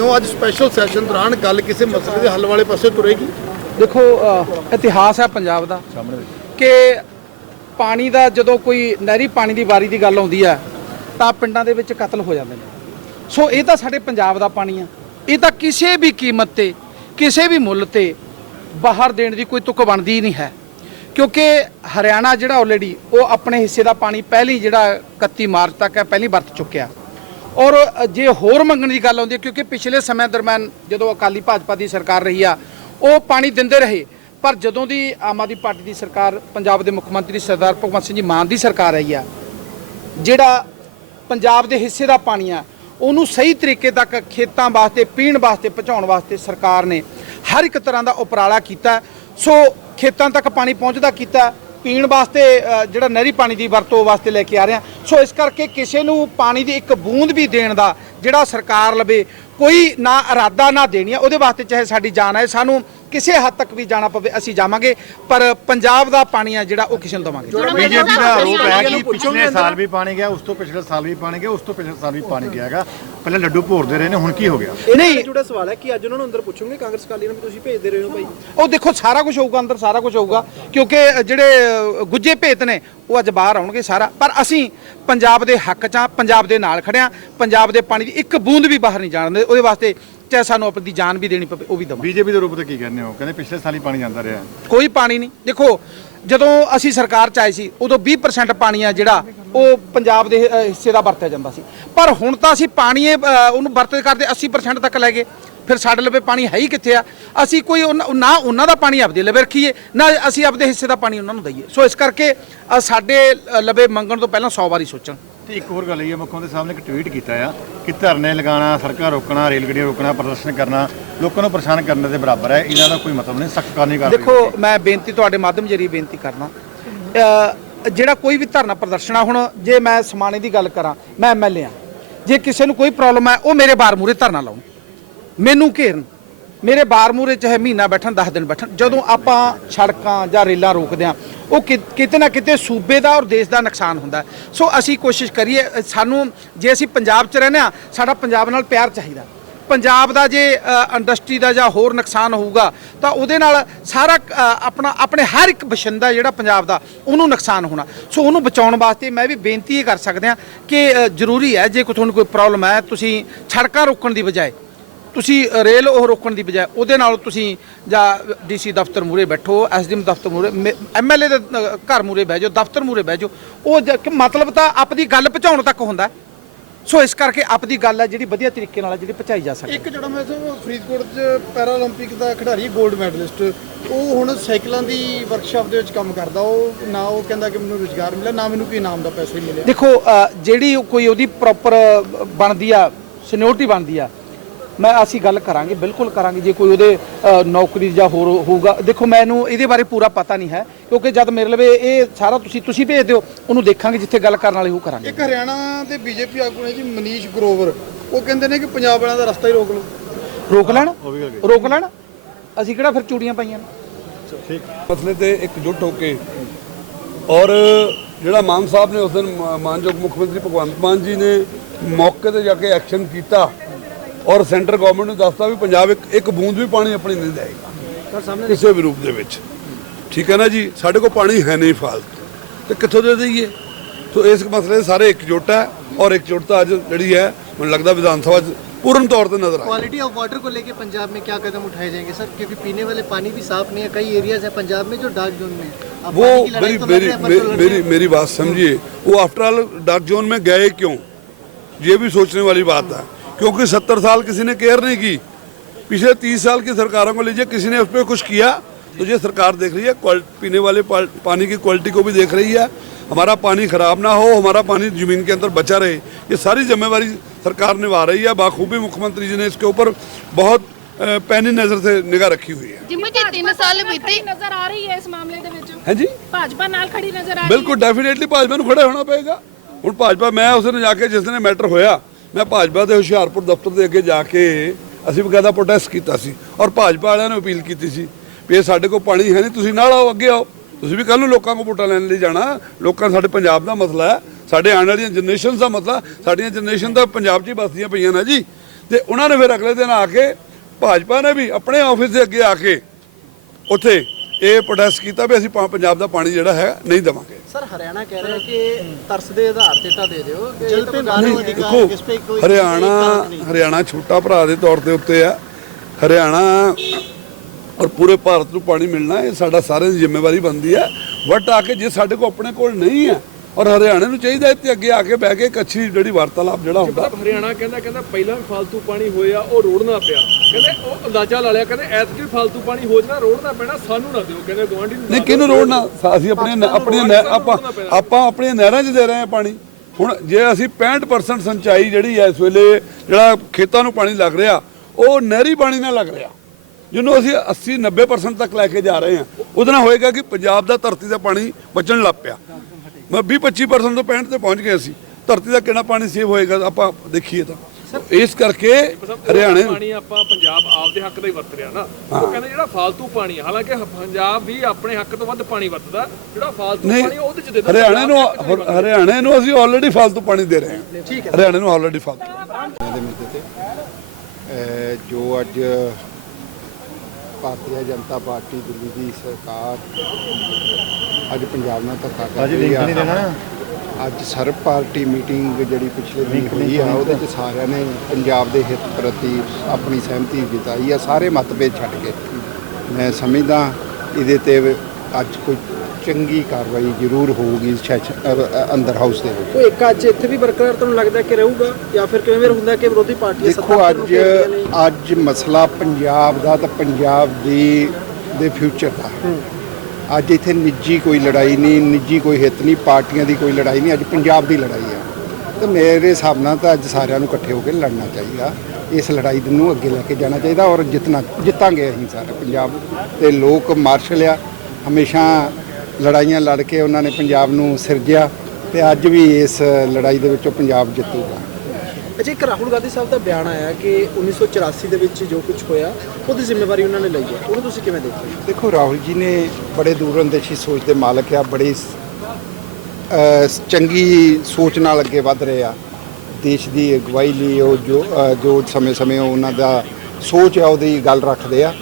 ਹੋ? ਅੱਜ special session ਦੌਰਾਨ ਗੱਲ ਕਿਸੇ ਮਸਲੇ ਦੇ ਹੱਲ ਵਾਲੇ ਪਾਸੇ ਤੁਰੇਗੀ? ਦੇਖੋ ਇਤਿਹਾਸ ਹੈ ਪੰਜਾਬ ਦਾ ਕਿ ਪਾਣੀ ਦਾ ਜਦੋਂ ਕੋਈ ਨਹਿਰੀ ਪਾਣੀ ਦੀ ਵਾਰੀ ਦੀ ਗੱਲ ਆਉਂਦੀ ਹੈ ਤਾਂ ਪਿੰਡਾਂ ਦੇ ਵਿੱਚ ਕਤਲ ਹੋ ਜਾਂਦੇ ਨੇ। ਸੋ ਇਹ ਤਾਂ ਸਾਡੇ ਪੰਜਾਬ ਦਾ ਪਾਣੀ ਆ। ਇਹ ਤਾਂ ਕਿਸੇ ਵੀ ਕੀਮਤ ਤੇ ਕਿਸੇ ਵੀ ਮੁੱਲ ਤੇ ਬਾਹਰ ਦੇਣ ਦੀ ਕੋਈ ਤੁਕ ਬਣਦੀ ਹੀ ਨਹੀਂ ਹੈ। ਕਿਉਂਕਿ ਹਰਿਆਣਾ ਜਿਹੜਾ ਆਲਰੇਡੀ ਉਹ ਆਪਣੇ ਹਿੱਸੇ ਦਾ ਪਾਣੀ ਪਹਿਲੀ ਜਿਹੜਾ 31 ਮਾਰਚ ਤੱਕ ਹੈ ਪਹਿਲੀ ਵਰਤ ਚੁੱਕਿਆ। ਔਰ ਜੇ ਹੋਰ ਮੰਗਣ ਦੀ ਗੱਲ ਆਉਂਦੀ ਹੈ, ਕਿਉਂਕਿ ਪਿਛਲੇ ਸਮੇਂ ਦਰਮਿਆਨ ਜਦੋਂ ਅਕਾਲੀ ਭਾਜਪਾ ਦੀ ਸਰਕਾਰ ਰਹੀ ਆ, ਉਹ ਪਾਣੀ ਦਿੰਦੇ ਰਹੇ। ਪਰ ਜਦੋਂ ਦੀ ਆਮ ਆਦਮੀ ਪਾਰਟੀ ਦੀ ਸਰਕਾਰ, ਪੰਜਾਬ ਦੇ ਮੁੱਖ ਮੰਤਰੀ ਸਰਦਾਰ ਭਗਵੰਤ ਸਿੰਘ ਜੀ ਮਾਨ ਦੀ ਸਰਕਾਰ ਆਈ ਆ, ਜਿਹੜਾ ਪੰਜਾਬ ਦੇ ਹਿੱਸੇ ਦਾ ਪਾਣੀ ਆ, ਉਹਨੂੰ ਸਹੀ ਤਰੀਕੇ ਤੱਕ ਖੇਤਾਂ ਵਾਸਤੇ, ਪੀਣ ਵਾਸਤੇ, ਪਹੁੰਚਾਉਣ ਵਾਸਤੇ ਸਰਕਾਰ ਨੇ ਹਰ ਇੱਕ ਤਰ੍ਹਾਂ ਦਾ ਉਪਰਾਲਾ ਕੀਤਾ। ਸੋ ਖੇਤਾਂ ਤੱਕ ਪਾਣੀ ਪਹੁੰਚਦਾ ਕੀਤਾ। ਪੀਣ ਵਾਸਤੇ ਜਿਹੜਾ ਨਹਿਰੀ ਪਾਣੀ ਦੀ ਵਰਤੋਂ ਵਾਸਤੇ ਲੈ ਕੇ ਆ ਰਹੇ ਹਾਂ। ਸੋ ਇਸ ਕਰਕੇ ਕਿਸੇ ਨੂੰ ਪਾਣੀ ਦੀ ਇੱਕ ਬੂੰਦ ਵੀ ਦੇਣ ਦਾ ਜਿਹੜਾ ਸਰਕਾਰ ਲਵੇ, ਕੋਈ ਨਾ ਇਰਾਦਾ ਨਾ ਦੇਣੀ ਆ। ਉਹਦੇ ਵਾਸਤੇ ਚਾਹੇ ਸਾਡੀ ਜਾਨ ਹੈ ਸਾਨੂੰ ਕਿਸੇ ਹੱਦ ਤੱਕ ਵੀ ਜਾਣਾ ਪਵੇ ਅਸੀਂ ਜਾਵਾਂਗੇ ਪਰ ਪੰਜਾਬ ਦਾ ਪਾਣੀ ਆ ਜਿਹੜਾ ਉਹ ਕਿਸੇ ਨੂੰ ਦਵਾਂਗੇ। ਬੀਜੇਪੀ ਦਾ ਆਰੋਪ ਹੈ ਕਿ ਪਿਛਲੇ ਸਾਲ ਵੀ ਪਾਣੀ ਗਿਆ ਉਸ ਤੋਂ ਪਿਛਲੇ ਸਾਲ ਵੀ ਪਾਣੀ ਗਿਆ ਉਸ ਤੋਂ ਪਿਛਲੇ ਸਾਲ ਵੀ ਪਾਣੀ ਗਿਆ ਹੈਗਾ। ਪਹਿਲਾਂ ਲੱਡੂ ਭੋਰਦੇ ਰਹੇ ਨੇ ਹੁਣ ਕੀ ਹੋ ਗਿਆ? ਨਹੀਂ। ਜੁੜਾ ਸਵਾਲ ਹੈ ਕਿ ਅੱਜ ਉਹਨਾਂ ਨੂੰ ਅੰਦਰ ਪੁੱਛੋਗੇ ਕਾਂਗਰਸ ਅਕਾਲੀ ਨੂੰ ਵੀ ਤੁਸੀਂ ਭੇਜਦੇ ਰਹੇ ਹੋ ਭਾਈ? ਉਹ ਦੇਖੋ ਸਾਰਾ ਕੁਝ ਹੋਊਗਾ ਅੰਦਰ ਸਾਰਾ ਕੁਝ ਹੋਊਗਾ ਕਿਉਂਕਿ ਜਿਹੜੇ ਗੁੱਜੇ ਭੇਤ ਨੇ ਉਹ ਅੱਜ ਬਾਹਰ ਆਉਣਗੇ ਸਾਰਾ। ਪਰ ਅਸੀਂ ਪੰਜਾਬ ਦੇ ਹੱਕ 'ਚ ਆ ਪੰਜਾਬ ਦੇ ਨਾਲ ਖੜਿਆ ਪੰਜਾਬ ਦੇ ਪਾਣੀ ਦੀ ਇੱਕ ਬੂੰਦ ਵੀ ਬਾਹਰ ਨਹੀਂ ਜਾਣ ਦੇ ਉਹਦੇ ਵਾਸਤੇ ਚਾਹੇ ਸਾਨੂੰ ਆਪਣੀ ਜਾਨ ਵੀ ਦੇਣੀ ਪਵੇ ਉਹ ਵੀ ਦਵਾਂਗੇ। ਬੀਜੇਪੀ ਦੇ ਰੂਪ ਤੇ ਕੀ ਕਹਿੰਦੇ ਹੋ? ਕਹਿੰਦੇ ਪਿਛਲੇ ਸਾਲ ਹੀ ਪਾਣੀ ਜਾਂਦਾ ਰਿਹਾ। ਕੋਈ ਪਾਣੀ ਨਹੀਂ। ਦੇਖੋ ਜਦੋਂ ਅਸੀਂ ਸਰਕਾਰ ਚ ਆਏ ਸੀ ਉਦੋਂ 20% ਪਾਣੀ ਆ ਜਿਹੜਾ ਉਹ ਪੰਜਾਬ ਦੇ ਅ, ਹਿੱਸੇ ਦਾ ਵਰਤਿਆ ਜਾਂਦਾ ਸੀ। ਪਰ ਹੁਣ ਤਾਂ ਅਸੀਂ ਪਾਣੀ ਅ, ਉਹਨੂੰ ਵਰਤੇ ਕਰਦੇ 80% ਤੱਕ ਲੈ ਗਏ। ਫਿਰ ਸਾਡੇ ਲਵੇ ਪਾਣੀ ਹੈ ਹੀ ਕਿੱਥੇ ਆ? ਅਸੀਂ ਕੋਈ ਉਹਨਾਂ- ਨਾ ਉਹਨਾਂ ਦਾ ਪਾਣੀ ਆਪਦੇ ਲਵੇ ਰੱਖੀਏ ਨਾ ਅਸੀਂ ਆਪਦੇ ਹਿੱਸੇ ਦਾ ਪਾਣੀ ਉਹਨਾਂ ਨੂੰ ਦਈਏ। ਸੋ ਇਸ ਕਰਕੇ ਅ, ਸਾਡੇ ਅ, ਲਵੇ ਮੰਗਣ ਤੋਂ ਪਹਿਲਾਂ 100 ਵਾਰੀ ਸੋਚਣ। ਤੇ ਇੱਕ ਹੋਰ ਗੱਲ ਇਹ ਹੈ ਮੁੱਖ ਮੰਤਰੀ ਸਾਹਿਬ ਨੇ ਇੱਕ ਟਵੀਟ ਕੀਤਾ ਆ ਕਿ ਧਰਨੇ ਲਗਾਉਣਾ ਸੜਕਾਂ ਰੋਕਣਾ ਰੇਲ ਗੱਡੀਆਂ ਰੋਕਣਾ ਪ੍ਰਦਰਸ਼ਨ ਕਰਨਾ ਲੋਕਾਂ ਨੂੰ ਪਰੇਸ਼ਾਨ ਕਰਨ ਦੇ ਬਰਾਬਰ ਹੈ। ਇਹਨਾਂ ਦਾ ਕੋਈ ਮਤਲਬ ਨਹੀਂ ਸਖਤ ਕਾਨੂੰਨੀ ਕਾਰਵਾਈ ਦੇਖੋ ਮੈਂ ਬੇਨਤੀ ਤੁਹਾਡੇ ਮਾਧਿਅਮ ਜਰੀਏ ਬੇਨਤੀ ਕਰਨਾ ਜਿਹੜਾ ਕੋਈ ਵੀ ਧਰਨਾ ਪ੍ਰਦਰਸ਼ਨ ਆ ਹੁਣ ਜੇ ਮੈਂ ਸਮਾਣੇ ਦੀ ਗੱਲ ਕਰਾਂ ਮੈਂ ਐਮਐਲਏ ਆ। ਜੇ ਕਿਸੇ ਨੂੰ ਕੋਈ ਪ੍ਰੋਬਲਮ ਹੈ ਉਹ ਮੇਰੇ ਬਾਰ ਮੂਰੇ ਧਰਨਾ ਲਾਉਣ। ਮੈਨੂੰ ਘੇਰਨ। ਮੇਰੇ ਬਾਰ ਮੂਰੇ ਚਾਹੇ ਮਹੀਨਾ ਬੈਠਣ 10 ਦਿਨ ਬੈਠਣ। ਜਦੋਂ ਆਪਾਂ ਸੜਕਾਂ ਜਾਂ ਰੇਲਾਂ ਰੋਕਦੇ ਆ ਉਹ ਕਿ- ਕਿਤੇ ਨਾ ਕਿਤੇ ਸੂਬੇ ਦਾ ਔਰ ਦੇਸ਼ ਦਾ ਨੁਕਸਾਨ ਹੁੰਦਾ। ਸੋ ਅਸੀਂ ਕੋਸ਼ਿਸ਼ ਕਰੀਏ ਸਾਨੂੰ ਜੇ ਅਸੀਂ ਪੰਜਾਬ 'ਚ ਰਹਿੰਦੇ ਆ ਸਾਡਾ ਪੰਜਾਬ ਨਾਲ ਪਿਆਰ ਚਾਹੀਦਾ। ਪੰਜਾਬ ਦਾ ਜੇ ਇੰਡਸਟਰੀ ਦਾ ਜਾਂ ਹੋਰ ਨੁਕਸਾਨ ਹੋਊਗਾ, ਤਾਂ ਉਹਦੇ ਨਾਲ ਸਾਰਾ ਆਪਣਾ, ਆਪਣੇ ਹਰ ਇੱਕ ਬਸ਼ਿੰਦਾ ਜਿਹੜਾ ਪੰਜਾਬ ਦਾ, ਉਹਨੂੰ ਨੁਕਸਾਨ ਹੋਣਾ। ਸੋ ਉਹਨੂੰ ਬਚਾਉਣ ਵਾਸਤੇ ਮੈਂ ਵੀ ਬੇਨਤੀ ਇਹ ਕਰ ਸਕਦੇ ਆ ਕਿ ਜ਼ਰੂਰੀ ਹੈ, ਜੇ ਕੋਈ ਤੁਹਾਨੂੰ ਕੋਈ ਪ੍ਰੋਬਲਮ ਹੈ, ਤੁਸੀਂ ਸੜਕਾਂ ਰੋਕਣ ਦੀ ਬਜਾਏ ਤੁਸੀਂ ਰੇਲ ਉਹ ਰੋਕਣ ਦੀ ਬਜਾਏ ਉਹਦੇ ਨਾਲ ਤੁਸੀਂ ਜਾਂ ਡੀਸੀ ਦਫ਼ਤਰ ਮੂਰੇ ਬੈਠੋ ਐਸਡੀਐਮ ਦਫ਼ਤਰ ਮੂਰੇ ਐਮਐਲਏ ਦੇ ਘਰ ਮੂਰੇ ਬਹਿ ਜਾਓ ਦਫ਼ਤਰ ਮੂਰੇ ਬਹਿ ਜਾਓ ਉਹ ਮਤਲਬ ਤਾਂ ਆਪਦੀ ਗੱਲ ਪਹੁੰਚਾਉਣ ਤੱਕ ਹੁੰਦਾ ਸੋ ਇਸ ਕਰਕੇ ਆਪਦੀ ਗੱਲ ਹੈ ਜਿਹੜੀ ਵਧੀਆ ਤਰੀਕੇ ਨਾਲ ਜਿਹੜੀ ਪਹੁੰਚਾਈ ਜਾ ਸਕਦੀ ਇੱਕ ਜਿਹੜਾ ਮੈਂ ਫਰੀਦਕੋਟ 'ਚ ਪੈਰਾਲੰਪਿਕ ਦਾ ਖਿਡਾਰੀ 골ਡ ਮੈਡਲਿਸਟ ਉਹ ਹੁਣ ਸਾਈਕਲਾਂ ਦੀ ਵਰਕਸ਼ਾਪ ਦੇ ਵਿੱਚ ਕੰਮ ਕਰਦਾ ਉਹ ਨਾ ਉਹ ਕਹਿੰਦਾ ਕਿ ਮੈਨੂੰ ਰੁਜ਼ਗਾਰ ਮਿਲਿਆ ਨਾ ਮੈਨੂੰ ਕੋਈ ਇਨਾਮ ਦਾ ਪੈਸੇ ਮਿਲਿਆ। ਦੇਖੋ ਜਿਹੜੀ ਕੋਈ ਉਹਦੀ ਪ੍ਰੋਪਰ ਬਣਦੀ ਆ ਸੀਨੀਅਰਟੀ ਬਣਦੀ ਆ ਮੈਂ ਅਸੀਂ ਗੱਲ ਕਰਾਂਗੇ ਬਿਲਕੁਲ ਕਰਾਂਗੇ ਜੇ ਕੋਈ ਉਹਦੇ ਨੌਕਰੀ ਜਾਂ ਹੋਰ ਹੋਊਗਾ। ਦੇਖੋ ਮੈਨੂੰ ਇਹਦੇ ਬਾਰੇ ਪੂਰਾ ਪਤਾ ਨਹੀਂ ਹੈ ਕਿਉਂਕਿ ਜਦ ਮੇਰੇ ਲਵੇ ਇਹ ਸਾਰਾ ਤੁਸੀਂ ਤੁਸੀਂ ਭੇਜ ਦਿਓ ਉਹਨੂੰ ਦੇਖਾਂਗੇ ਜਿੱਥੇ ਗੱਲ ਕਰਨ ਵਾਲੇ ਉਹ ਕਰਾਂਗੇ। ਇੱਕ ਹਰਿਆਣਾ ਦੇ ਬੀਜੇਪੀ ਆਗੂ ਨੇ ਜੀ ਮਨੀਸ਼ ਗਰੋਵਰ। ਉਹ ਕਹਿੰਦੇ ਨੇ ਕਿ ਪੰਜਾਬ ਵਾਲਿਆਂ ਦਾ ਰਸਤਾ ਹੀ ਰੋਕ ਲਓ। ਰੋਕ ਲੈਣ? ਰੋਕ ਲੈਣ? ਅਸੀਂ ਕਿਹੜਾ ਫਿਰ ਚੂੜੀਆਂ ਪਾਈਆਂ ਨੇ? ਮਸਲੇ ਤੇ ਇਕਜੁੱਟ ਹੋ ਕੇ ਔਰ ਜਿਹੜਾ ਮਾਨ ਸਾਹਿਬ ਨੇ ਉਸ ਦਿਨ ਮਾਨਯੋਗ ਮੁੱਖ ਮੰਤਰੀ ਭਗਵੰਤ ਮਾਨ ਜੀ ਨੇ ਮੌਕੇ ਤੇ ਜਾ ਕੇ ਐਕਸ਼ਨ ਕੀਤਾ ਔਰ ਸੈਂਟਰ ਗਵਰਨਮੈਂਟ ਨੂੰ ਦੱਸਤਾ ਵੀ ਪੰਜਾਬ ਇੱਕ ਇੱਕ ਬੂੰਦ ਵੀ ਪਾਣੀ ਆਪਣੀ ਨਹੀਂ ਦੇਏਗਾ ਕਿਸੇ ਵੀ ਰੂਪ ਦੇ ਵਿੱਚ ਠੀਕ ਹੈ ਨਾ ਜੀ ਸਾਡੇ ਕੋਲ ਪਾਣੀ ਹੈ ਨਹੀਂ ਫਾਲਤੂ ਤੇ ਕਿੱਥੋਂ ਦੇ ਦਈਏ ਸੋ ਇਸ ਮਸਲੇ 'ਤੇ ਸਾਰੇ ਇਕਜੁੱਟ ਹੈ ਔਰ ਇਕਜੁੱਟਤਾ ਅੱਜ ਜਿਹੜੀ ਹੈ ਮੈਨੂੰ ਲੱਗਦਾ ਵਿਧਾਨ ਸਭਾ 'ਚ ਪੂਰਨ ਤੌਰ ਤੇ ਨਜ਼ਰ ਆ क्वालिटी ऑफ वाटर को लेके पंजाब में क्या कदम उठाए जाएंगे सर क्योंकि पीने वाले पानी भी साफ नहीं है कई एरियाज है पंजाब में जो डार्क जोन में है। अब वो पानी की लड़ाई मेरी तो लड़ मेरी रहे हैं, पर मेरी तो लड़ मेरी रहे हैं। मेरी बात समझिए वो आफ्टर ऑल डार्क जोन में गए क्यों ये भी सोचने वाली बात है क्योंकि सत्तर साल किसी ने केयर नहीं की पिछले तीस साल की सरकारों को लीजिए किसी ने उस पर कुछ किया तो ये सरकार देख रही है क्वाल- पीने वाले पा- पानी की क्वालिटी को भी देख रही है हमारा पानी खराब ना हो हमारा पानी जमीन के अंदर बचा रहे ये सारी जिम्मेवारी सरकार निभा रही है बाखूबी मुख्यमंत्री जी ने इसके ऊपर बहुत अ, पैनी नज़र से निगाह रखी हुई है ਜਿੰਮੀ ਜੀ 3 ਸਾਲ ਬੀਤੇ ਨਜ਼ਰ ਆ ਰਹੀ ਹੈ ਇਸ ਮਾਮਲੇ ਦੇ ਵਿੱਚ है जी ਭਾਜਪਾ ਨਾਲ ਖੜੀ ਨਜ਼ਰ ਆ ਰਹੀ ਬਿਲਕੁਲ ਡੈਫੀਨੇਟਲੀ ਭਾਜਪਾ ਨੂੰ ਖੜਾ ਹੋਣਾ ਪਏਗਾ ਹੁਣ ਭਾਜਪਾ ਮੈਂ ਉਸ ਦਿਨ ਜਾ ਕੇ ਜਿਸ ਦਿਨ ਮੈਟਰ ਹੋਇਆ ਮੈਂ ਭਾਜਪਾ ਦੇ ਹੁਸ਼ਿਆਰਪੁਰ ਦਫ਼ਤਰ ਦੇ ਅੱਗੇ ਜਾ ਕੇ ਅਸੀਂ ਬਕਾਇਦਾ ਪ੍ਰੋਟੈਸਟ ਕੀਤਾ ਸੀ ਔਰ ਭਾਜਪਾ ਵਾਲਿਆਂ ਨੂੰ ਅਪੀਲ ਕੀਤੀ ਸੀ ਵੀ ਇਹ ਸਾਡੇ ਕੋਲ ਪਾਣੀ ਹੈ ਨਹੀਂ, ਤੁਸੀਂ ਨਾਲ ਆਓ, ਅੱਗੇ ਆਓ। ਤੁਸੀਂ ਵੀ ਕੱਲ ਨੂੰ ਲੋਕਾਂ ਕੋਲ ਵੋਟਾਂ ਲੈਣ ਲਈ ਜਾਣਾ। ਲੋਕਾਂ ਸਾਡੇ ਪੰਜਾਬ ਦਾ ਮਸਲਾ ਹੈ, ਸਾਡੇ ਆਉਣ ਵਾਲੀਆਂ ਜਨਰੇਸ਼ਨ ਦਾ ਮਸਲਾ ਸਾਡੀਆਂ ਜਨਰੇਸ਼ਨ ਤਾਂ ਪੰਜਾਬ 'ਚ ਹੀ ਬਸਦੀਆਂ ਪਈਆਂ ਨਾ ਜੀ। ਤੇ ਉਹਨਾਂ ਨੇ ਫਿਰ ਅਗਲੇ ਦਿਨ ਆ ਕੇ ਭਾਜਪਾ ਨੇ ਵੀ ਆਪਣੇ ਆਫਿਸ ਦੇ ਅੱਗੇ ਆ ਕੇ ਉੱਥੇ ਇਹ ਪ੍ਰੋਟੈਸਟ ਕੀਤਾ ਵੀ ਅਸੀਂ ਪੰਜਾਬ ਦਾ ਪਾਣੀ ਜਿਹੜਾ ਹੈ ਨਹੀਂ ਦਵਾਂਗੇ। ਸਰ ਹਰਿਆਣਾ ਕਹਿ ਰਿਹਾ ਕਿ ਤਰਸ ਦੇ ਆਧਾਰ ਤੇ ਤਾਂ ਦੇ ਦਿਓ ਜਲ ਤੇ ਨਹੀਂ ਦੇਖੋ ਹਰਿਆਣਾ ਹਰਿਆਣਾ ਛੋਟਾ ਭਰਾ ਦੇ ਤੌਰ ਤੇ ਉੱਤੇ ਆ। ਹਰਿਆਣਾ ਔਰ ਪੂਰੇ ਭਾਰਤ ਨੂੰ ਪਾਣੀ ਮਿਲਣਾ ਇਹ ਸਾਡਾ ਸਾਰਿਆਂ ਦੀ ਜ਼ਿੰਮੇਵਾਰੀ ਬਣਦੀ ਹੈ। ਬਟ ਆ ਕੇ ਜੇ ਸਾਡੇ ਕੋਲ ਆਪਣੇ ਕੋਲ ਨਹੀਂ ਹੈ ਔਰ ਹਰਿਆਣੇ ਨੂੰ ਚਾਹੀਦਾ ਇੱਥੇ ਅੱਗੇ ਆ ਕੇ ਬਹਿ ਕੇ ਇੱਕ ਅੱਛੀ ਜਿਹੜੀ ਵਾਰਤਾਲਾਪ ਜਿਹੜਾ ਹੁੰਦਾ। ਹਰਿਆਣਾ ਕਹਿੰਦਾ ਕਹਿੰਦਾ ਪਹਿਲਾਂ ਫालतू ਪਾਣੀ ਹੋਇਆ ਉਹ ਰੋੜਨਾ ਪਿਆ। ਕਹਿੰਦੇ ਉਹ ਅੰਦਾਜ਼ਾ ਲਾ ਲਿਆ ਕਹਿੰਦੇ ਐਤਕੀ ਫालतू ਪਾਣੀ ਹੋ ਜਾਣਾ ਰੋੜਨਾ ਪੈਣਾ ਸਾਨੂੰ ਨਾ ਦਿਓ। ਕਹਿੰਦੇ ਗਵਾਂਢੀ ਨੂੰ ਨਹੀਂ ਕਿਹਨੂੰ ਰੋੜਨਾ? ਅਸੀਂ ਆਪਣੇ ਆਪਣੇ ਆਪਾਂ ਆਪਾਂ ਆਪਣੀਆਂ ਨਹਿਰਾਂ 'ਚ ਦੇ ਰਹੇ ਹਾਂ ਪਾਣੀ। ਹੁਣ ਜੇ ਅਸੀਂ 65% ਸਿੰਚਾਈ ਜਿਹੜੀ ਹੈ ਇਸ ਵੇਲੇ ਜਿਹੜਾ ਖੇਤਾਂ ਨੂੰ ਪਾਣੀ ਲੱਗ ਰਿਹਾ ਉਹ ਨਹਿਰੀ ਪਾਣੀ ਨਾਲ ਲੱਗ ਰਿਹਾ। ਜਿਹਨੂੰ ਅਸੀਂ 80 90% ਤੱਕ ਲੈ ਕੇ ਜਾ ਰਹੇ ਹਾਂ। ਉਹਦੇ ਨਾਲ ਹੋਏਗਾ ਕਿ ਪੰਜਾਬ ਦਾ ਧਰਤੀ ਦਾ ਪਾਣੀ ਬਚਣ ਲੱਗ ਪਿਆ। 20 25% ਤੋਂ 65 ਤੇ ਪਹੁੰਚ ਗਏ ਅਸੀਂ ਧਰਤੀ ਦਾ ਕਿੰਨਾ ਪਾਣੀ ਸੇਵ ਹੋਏਗਾ ਆਪਾਂ ਦੇਖੀਏ ਤਾਂ। ਇਸ ਕਰਕੇ ਹਰਿਆਣੇ ਪਾਣੀ ਆਪਾਂ ਪੰਜਾਬ ਆਪਦੇ ਹੱਕ ਦਾ ਹੀ ਵਰਤ ਰਿਹਾ ਨਾ। ਉਹ ਕਹਿੰਦੇ ਜਿਹੜਾ ਫालतू ਪਾਣੀ ਹਾਲਾਂਕਿ ਪੰਜਾਬ ਵੀ ਆਪਣੇ ਹੱਕ ਤੋਂ ਵੱਧ ਪਾਣੀ ਵਰਤਦਾ ਜਿਹੜਾ ਫालतू ਪਾਣੀ ਉਹਦੇ ਚ ਦੇ ਹਰਿਆਣੇ ਨੂੰ ਹਰਿਆਣੇ ਨੂੰ ਅਸੀਂ ਆਲਰੇਡੀ ਫालतू ਪਾਣੀ ਦੇ ਰਹੇ ਹਾਂ। ਹਰਿਆਣੇ ਨੂੰ ਆਲਰੇਡੀ ਫालतू ਜੋ ਅੱਜ ਭਾਰਤੀ ਜਨਤਾ ਪਾਰਟੀ ਦਿੱਲੀ ਦੀ ਸਰਕਾਰ ਅੱਜ ਪੰਜਾਬ ਨਾਲ ਧੱਕਾ ਕਰ ਰਹੀ ਆ। ਅੱਜ ਸਰਬ ਪਾਰਟੀ ਮੀਟਿੰਗ ਜਿਹੜੀ ਪਿਛਲੇ ਦਿਨ ਹੋਈ ਆ ਉਹਦੇ ਚ ਸਾਰਿਆਂ ਨੇ ਪੰਜਾਬ ਦੇ ਹਿੱਤ ਪ੍ਰਤੀ ਆਪਣੀ ਸਹਿਮਤੀ ਜਤਾਈ ਆ ਸਾਰੇ ਮਤਭੇਦ ਛੱਡ ਕੇ। ਮੈਂ ਸਮਝਦਾ ਇਹਦੇ ਤੇ ਅੱਜ ਕੋਈ ਚੰਗੀ ਕਾਰਵਾਈ ਜ਼ਰੂਰ ਹੋਊਗੀ ਅ- ਅ- ਅੰਦਰ ਹਾਊਸ ਦੇ ਵਿੱਚ। ਕੋਈ ਇੱਕ ਅੱਜ ਇੱਥੇ ਵੀ ਬਰਕਰਾਰ ਤੁਹਾਨੂੰ ਲੱਗਦਾ ਕਿ ਰਹੂਗਾ ਜਾਂ ਫਿਰ ਕਿਵੇਂ ਹੁੰਦਾ ਕਿ ਵਿਰੋਧੀ ਪਾਰਟੀਆਂ ਦੇਖੋ ਅੱਜ ਨੂੰ ਘੇਰਦੀਆਂ ਨੇ? ਅੱਜ ਮਸਲਾ ਪੰਜਾਬ ਦਾ ਤਾਂ ਪੰਜਾਬ ਦੀ ਦੇ ਫਿਊਚਰ ਦਾ। ਅੱਜ ਇੱਥੇ ਨਿੱਜੀ ਕੋਈ ਲੜਾਈ ਨਹੀਂ ਨਿੱਜੀ ਕੋਈ ਹਿੱਤ ਨਹੀਂ ਪਾਰਟੀਆਂ ਦੀ ਕੋਈ ਲੜਾਈ ਨਹੀਂ ਅੱਜ ਪੰਜਾਬ ਦੀ ਲੜਾਈ ਆ। ਤੇ ਮੇਰੇ ਹਿਸਾਬ ਨਾਲ ਤਾਂ ਅੱਜ ਸਾਰਿਆਂ ਨੂੰ ਇਕੱਠੇ ਹੋ ਕੇ ਲੜਨਾ ਚਾਹੀਦਾ। ਇਸ ਲੜਾਈ ਨੂੰ ਅੱਗੇ ਲੈ ਕੇ ਜਾਣਾ ਚਾਹੀਦਾ ਔਰ ਜਿੱਤਣਾ ਜਿੱਤਾਂਗੇ ਅਸੀਂ ਸਾਰੇ ਪੰਜਾਬ ਦੇ ਲੋਕ ਮਾਰਸ਼ਲ ਆ ਹਮੇਸ਼ਾ ਲੜਾਈਆਂ ਲੜ ਕੇ ਉਹਨਾਂ ਨੇ ਪੰਜਾਬ ਨੂੰ ਸਿਰਜਿਆ ਤੇ ਅੱਜ ਵੀ ਇਸ ਲੜਾਈ ਦੇ ਵਿੱਚੋਂ ਪੰਜਾਬ ਜਿੱਤੂਗਾ। ਅੱਛਾ ਇੱਕ ਰਾਹੁਲ ਗਾਂਧੀ ਸਾਹਿਬ ਦਾ ਬਿਆਨ ਆਇਆ ਕਿ 1984 ਦੇ ਵਿੱਚ ਜੋ ਕੁਝ ਹੋਇਆ ਉਹਦੀ ਜ਼ਿੰਮੇਵਾਰੀ ਉਹਨਾਂ ਨੇ ਲਈ ਹੈ। ਉਹਨੂੰ ਤੁਸੀਂ ਕਿਵੇਂ ਦੇਖਦੇ ਹੋ? ਦੇਖੋ ਰਾਹੁਲ ਜੀ ਨੇ ਬੜੇ ਦੂਰਅੰਦੇਸ਼ੀ ਸੋਚ ਦੇ ਮਾਲਕ ਆ ਬੜੀ ਚੰਗੀ ਸੋਚ ਨਾਲ ਅੱਗੇ ਵਧ ਰਹੇ ਆ। ਦੇਸ਼ ਦੀ ਅਗਵਾਈ ਲਈ ਉਹ ਜੋ ਜੋ ਸਮੇਂ-ਸਮੇਂ ਉਹਨਾਂ ਦਾ ਸੋਚ ਆ ਉਹਦੀ ਗੱਲ ਰੱਖਦੇ ਆ।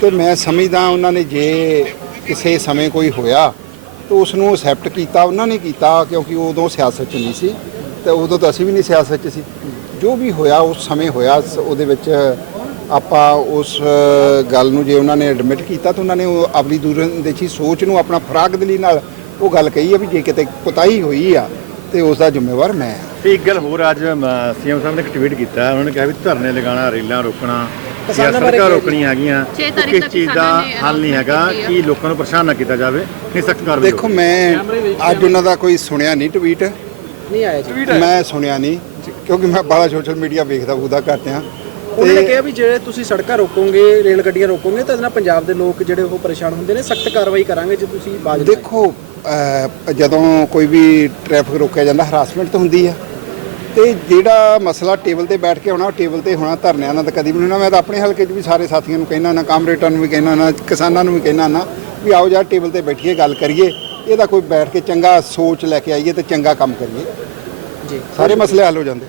ਤੇ ਮੈਂ ਸਮਝਦਾ ਉਹਨਾਂ ਨੇ ਜੇ ਕਿਸੇ ਸਮੇਂ ਕੋਈ ਹੋਇਆ ਤਾਂ ਉਸ ਨੂੰ ਐਕਸੈਪਟ ਕੀਤਾ, ਉਹਨਾਂ ਨੇ ਕੀਤਾ ਕਿਉਂਕਿ ਉਦੋਂ ਸਿਆਸਤ 'ਚ ਨਹੀਂ ਸੀ ਤੇ ਉਦੋਂ ਤਾਂ ਅਸੀਂ ਵੀ ਨਹੀਂ ਸਿਆਸਤ 'ਚ ਸੀ। ਜੋ ਵੀ ਹੋਇਆ, ਉਸ ਸਮੇਂ ਹੋਇਆ ਉਹਦੇ ਵਿੱਚ ਆਪਾਂ ਉਸ ਗੱਲ ਨੂੰ ਜੇ ਉਹਨਾਂ ਨੇ ਐਡਮਿਟ ਕੀਤਾ ਤਾਂ ਉਹਨਾਂ ਨੇ ਉਹ ਆਪਣੀ ਦੂਰਅੰਦੇਸ਼ੀ ਸੋਚ ਨੂੰ ਆਪਣਾ ਫਰਾਗਦਲੀ ਨਾਲ ਉਹ ਗੱਲ ਕਹੀ ਆ ਵੀ ਜੇ ਕਿਤੇ ਕੁਤਾਹੀ ਹੋਈ ਆ ਤੇ ਉਸ ਦਾ ਜ਼ਿੰਮੇਵਾਰ ਮੈਂ ਤੇ ਇੱਕ ਗੱਲ ਹੋਰ, ਅੱਜ ਸੀਐਮ ਸਾਹਿਬ ਨੇ ਇੱਕ ਟਵੀਟ ਕੀਤਾ, ਉਹਨਾਂ ਨੇ ਕਿਹਾ ਵੀ ਧਰਨੇ ਲਗਾਉਣਾ, ਰੇਲਾਂ ਰੋਕਣਾ ਜਾਂ ਕਿਸਾਨਾਂ ਬਾਰੇ ਜੀ। ਰੋਕਣੀਆਂ ਹੈਗੀਆਂ ਛੇ ਤਾਰੀਖ ਕਿਸ ਤੱਕ ਚੀਜ਼ ਦਾ ਕਿਸਾਨਾਂ ਨੇ ਹੱਲ ਨਹੀਂ ਹੈਗਾ announcement ਕੀਤੀ ਕਿ ਲੋਕਾਂ ਨੂੰ ਪਰੇਸ਼ਾਨ ਨਾ ਕੀਤਾ ਜਾਵੇ ਨਹੀਂ ਸਖਤ ਕਾਰਵਾਈ ਦੇਖੋ ਮੈਂ ਅੱਜ ਉਹਨਾਂ ਦਾ ਕੋਈ ਸੁਣਿਆ ਨਹੀਂ ਟਵੀਟ। ਨਹੀਂ ਆਇਆ ਜੀ। ਮੈਂ ਸੁਣਿਆ ਨਹੀਂ ਕਿਉਂਕਿ ਮੈਂ ਬੜਾ ਸੋਸ਼ਲ ਮੀਡੀਆ ਵੇਖਦਾ ਉਹਦਾ ਕਰਦੇ ਆ। ਉਹਨਾਂ ਨੇ ਕਿਹਾ ਵੀ ਜਿਹੜੇ ਤੁਸੀਂ ਸੜਕਾਂ ਰੋਕੋਗੇ ਰੇਲ ਗੱਡੀਆਂ ਰੋਕੋਗੇ ਤਾਂ ਇਹਦੇ ਨਾਲ ਪੰਜਾਬ ਦੇ ਲੋਕ ਜਿਹੜੇ ਉਹ ਪਰੇਸ਼ਾਨ ਹੁੰਦੇ ਨੇ ਸਖਤ ਕਾਰਵਾਈ ਕਰਾਂਗੇ ਜੇ ਤੁਸੀਂ ਬਾਜ ਦੇਖੋ ਅਹ, ਜਦੋਂ ਕੋਈ ਵੀ ਟ੍ਰੈਫਿਕ ਰੋਕਿਆ ਜਾਂਦਾ ਹਰਾਸਮੈਂਟ ਤਾਂ ਹੁੰਦੀ ਆ। ਤੇ ਜਿਹੜਾ ਮਸਲਾ ਟੇਬਲ ਤੇ ਬੈਠ ਕੇ ਹੋਣਾ ਉਹ ਟੇਬਲ ਤੇ ਹੋਣਾ ਧਰਨਿਆਂ ਨਾਲ ਤਾਂ ਕਦੀ ਵੀ ਨਹੀਂ ਹੋਣਾ। ਮੈਂ ਤਾਂ ਆਪਣੇ ਹਲਕੇ 'ਚ ਵੀ ਸਾਰੇ ਸਾਥੀਆਂ ਨੂੰ ਕਹਿਣਾ ਨਾ ਕਾਮਰੇਟਾਂ ਨੂੰ ਵੀ ਕਹਿਣਾ ਨਾ ਕਿਸਾਨਾਂ ਨੂੰ ਵੀ ਕਹਿਣਾ ਨਾ ਵੀ ਆਓ ਜਾ ਟੇਬਲ ਤੇ ਬੈਠੀਏ ਗੱਲ ਕਰੀਏ। ਇਹਦਾ ਕੋਈ ਬੈਠ ਕੇ ਚੰਗਾ ਸੋਚ ਲੈ ਕੇ ਆਈਏ ਤੇ ਚੰਗਾ ਕੰਮ ਕਰੀਏ। ਜੀ। ਸਾਰੇ ਮਸਲੇ ਹੱਲ ਹੋ ਜਾਂਦੇ।